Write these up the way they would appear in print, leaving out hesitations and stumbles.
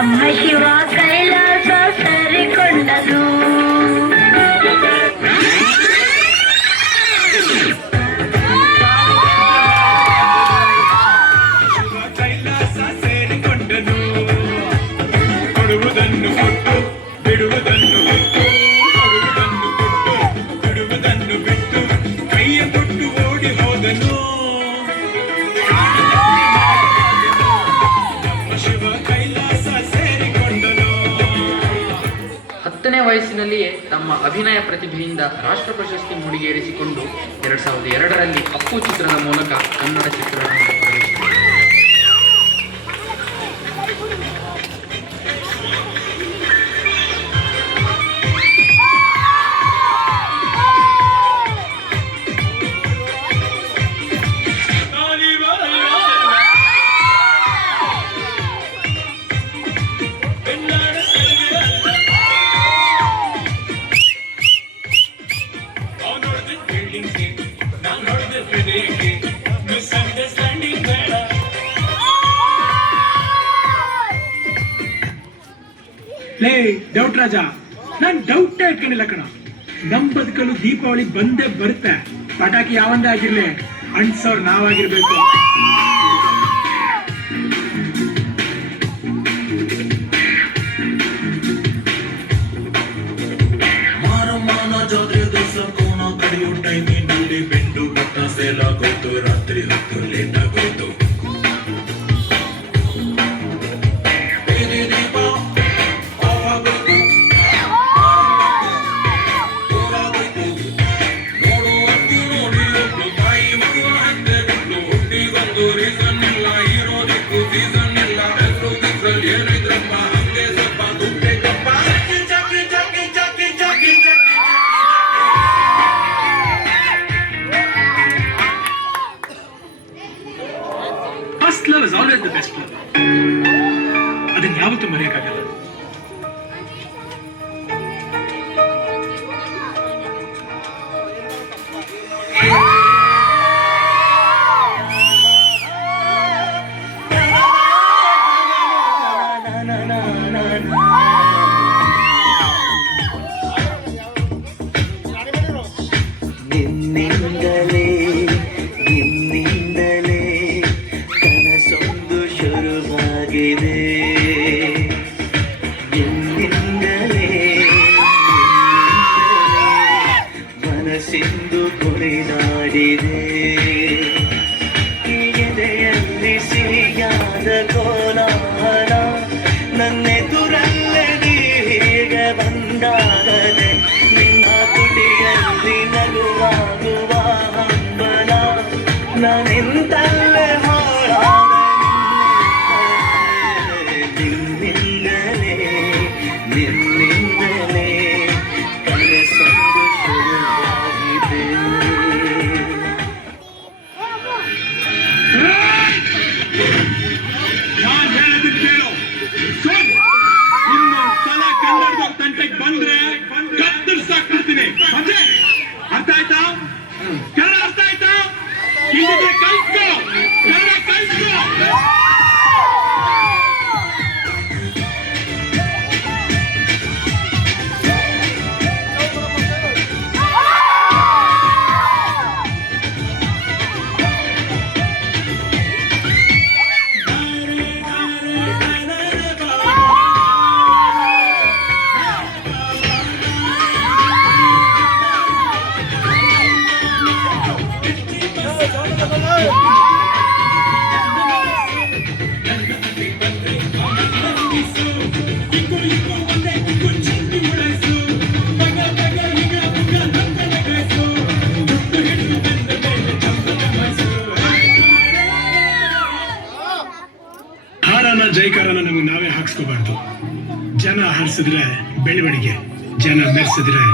ನಮ್ಮ ಶಿವ ಕೈಲಾಸ ಸೇರಿಕೊಂಡನು. ಕೈಲಾಸ ಸೇರಿಕೊಂಡನು. ಕೊಡುವುದನ್ನು ಕೊಟ್ಟು ಬಿಡುವುದನ್ನು ಬಿಟ್ಟು, ಕೊಡುವುದನ್ನು ಕೊಟ್ಟು ಬಿಡುವುದನ್ನು ಬಿಟ್ಟು, ಕೈಯ ಕೊಟ್ಟು ಓಡಿ ಹೋದನು. ಹತ್ತನೇ ವಯಸ್ಸಿನಲ್ಲಿಯೇ ತಮ್ಮ ಅಭಿನಯ ಪ್ರತಿಭೆಯಿಂದ ರಾಷ್ಟ್ರ ಪ್ರಶಸ್ತಿ ಮುಡಿಗೇರಿಸಿಕೊಂಡು 2002ರಲ್ಲಿ ಅಪ್ಪು ಚಿತ್ರದ ಮೂಲಕ ಕನ್ನಡ ಚಿತ್ರರಂಗಕ್ಕೆ ಪ್ರವೇಶಿಸಿದರು. ಲೇ ಡೌಟ್ ರಾಜ, ನಾನ್ ಡೌಟ್ ಇಟ್ಕೊಂಡಿಲ್ಲ ಕಣ. ನಮ್ ಬದುಕಲು ದೀಪಾವಳಿ ಬಂದೇ ಬರುತ್ತೆ. ಪಟಾಕಿ ಯಾವಂದೇ ಆಗಿರ್ಲಿ, ಅಣ್ಸವ್ರು ನಾವಾಗಿರ್ಬೇಕು. ಮಾರಮ್ಮನ ಜಾತ್ರೆ ದಿವಸ ಕೋಣ ಕಡಿಯೋ ಟೈಮಿನಲ್ಲಿ ಬೆಂಡು ಬಟ್ಟ ಸೇಲಾಗೋತು. ರಾತ್ರಿ ಹೊತ್ತು ಲೇಟ್ ಆಗೋತು. First love is always the best love. ಅದನ್ನ ಯಾವತ್ತೂ ಮರೆಯಕ್ಕಾಗಲ್ಲ. ನಿನ್ನಿಂದಲೇ ನಿನ್ನಿಂದಲೇ ಕನಸೊಂದು ಶುರುವಾಗಿದೆ. ನಿನ್ನಿಂದಲೇ ಮನಸ್ಸಿಂದು ಕುಣಿದಾಡಿದೆ. ಎದೆಯಲ್ಲಿ ಸಿಹಿಯಾದ ಕೋಲಾಹಲ ನನ್ನೆದುರಲ್ಲೇ ಹೀಗ ಬಂದಾಗದೆ. ನಿನ್ನ ತುಟಿಯಲ್ಲಿ ನಗುವಾಗುವ ಹಂಬಲ ನಾನೆಂತಲ್ಲೇ ಹಾಳಾದ ನಿನ್ನಿಂದಲೇ ನಿನ್ನಿಂದಲೇ ಕನಸೊಂದು ಶುರುವಾಗಿದೆ. ನಾನ್ ಹೇಳೋದಕ್ಕೆ ಕೇಳು. ಇನ್ನೊಂದ್ಸಲ ಕನ್ನಡದ ತಂಟೆಗೆ ಬಂದ್ರೆ ಕತ್ತರಿಸಾಕ್ಬಿಡ್ತೀನಿ. ಅರ್ಥ ಆಯ್ತಾ? ಕನ್ನಡ ಅರ್ಥ ಆಯ್ತಾ? ಇಲ್ಲಿದ್ರೆ ಕಲ್ತ್ಕೋ, ಕನ್ನಡ ಕಲ್ತ್ಕೋ. ಹಾರನ ಜೈಕಾರನ ನಮಗೆ ನಾವೇ ಹಾಕ್ಸ್ಕೋಬಾರ್ದು. ಜನ ಹಾರಿಸಿದ್ರೆ ಬೆಳವಣಿಗೆ, ಜನ ಮೆರೆಸಿದ್ರೆ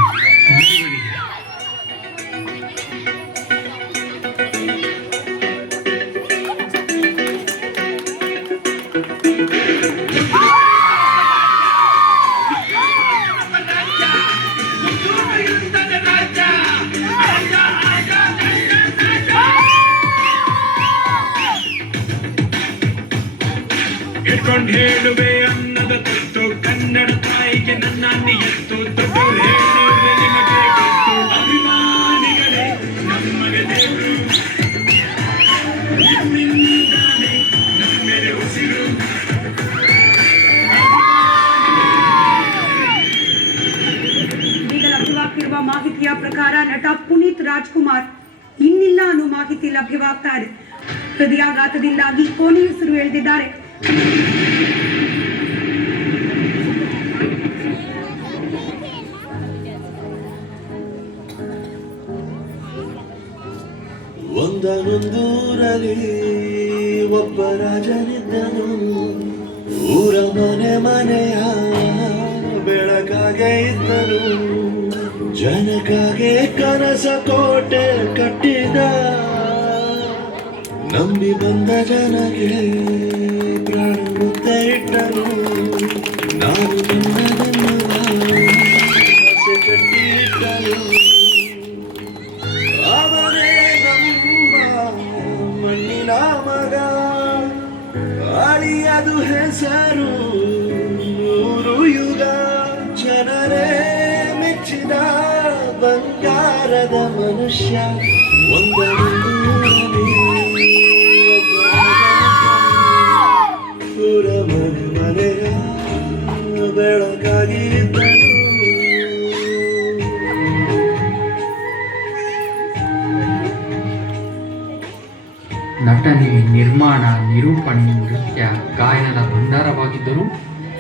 ಮೆರವಣಿಗೆ. ಸೇರ್ಕೊಂಡ್ ಹೇಳುವೆ ಅನ್ನದ ತತ್ತು ಕನ್ನಡ ತಾಯಿಗೆ ನನ್ನ ನಿಯತ್ತು ದೊಡ್ಡವ್ರು ಹೇಳೋರೆ ನಿಮಗೆ ಗೊತ್ತು ಅಭಿಮಾನಿಗಳೇ ನಮಗೆ ದೇವರು ನಿಮ್ಮಿಂದಾನೆ ನಮ್ಮೆಡೆ ಉಸಿರು ಈಗ ಲಭ್ಯವಾಗ್ತಿರುವ ಮಾಹಿತಿಯ ಪ್ರಕಾರ ನಟ ಪುನೀತ್ ರಾಜ್ಕುಮಾರ್ ಇನ್ನಿಲ್ಲ ಅನ್ನೋ ಮಾಹಿತಿ ಲಭ್ಯವಾಗ್ತಾ ಇದೆ. ಹೃದಯಾಘಾತದಿಂದಾಗಿ ಕೊನೆಯುಸಿರು ಎಳೆದಿದ್ದಾರೆ. ಒಂದೊಂದೂರಲ್ಲಿ ಒಬ್ಬ ರಾಜನಿದ್ದನು. ಊರ ಮನೆ ಮನೆಯ ಬೆಳಕಾಗೆ ಇದ್ದನು. ಜನಕಾಗೆ ಕನಸ ಕೋಟೆ ಕಟ್ಟಿದ. ನಂಬಿ ಬಂದ ಜನಗೆ ಪ್ರಾಣ ಮುದ್ದೆ ಇಟ್ಟನು. ನಾನು ನನ್ನದನ್ನುವ ಆಸೆ ಕಟ್ಟಿಟ್ಟನು. ಅವನೇ ನಮ್ಮ ಮಣ್ಣಿನ ಮಗ. ಅಳಿಯದು ಹೆಸರು ನೂರು ಯುಗ. ಜನರೇ ಮೆಚ್ಚಿದ ಬಂಗಾರದ ಮನುಷ್ಯ. ಊರ ಮನೆ ಮನೆಯ ಬೆಳಕಾಗಿ ಇದ್ದನು. ನಟನೆ, ನಿರ್ಮಾಣ, ನಿರೂಪಣೆ, ನೃತ್ಯ, ಗಾಯನದ ಭಂಡಾರವಾಗಿದ್ದರೂ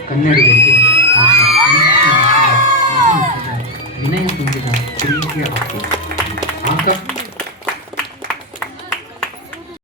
ಕನ್ನಡಿಗರಿಗೆ ಆತ ವಿನಯ ತುಂಬಿದ ಪ್ರೀತಿಯ ಭಕ್ತಿ.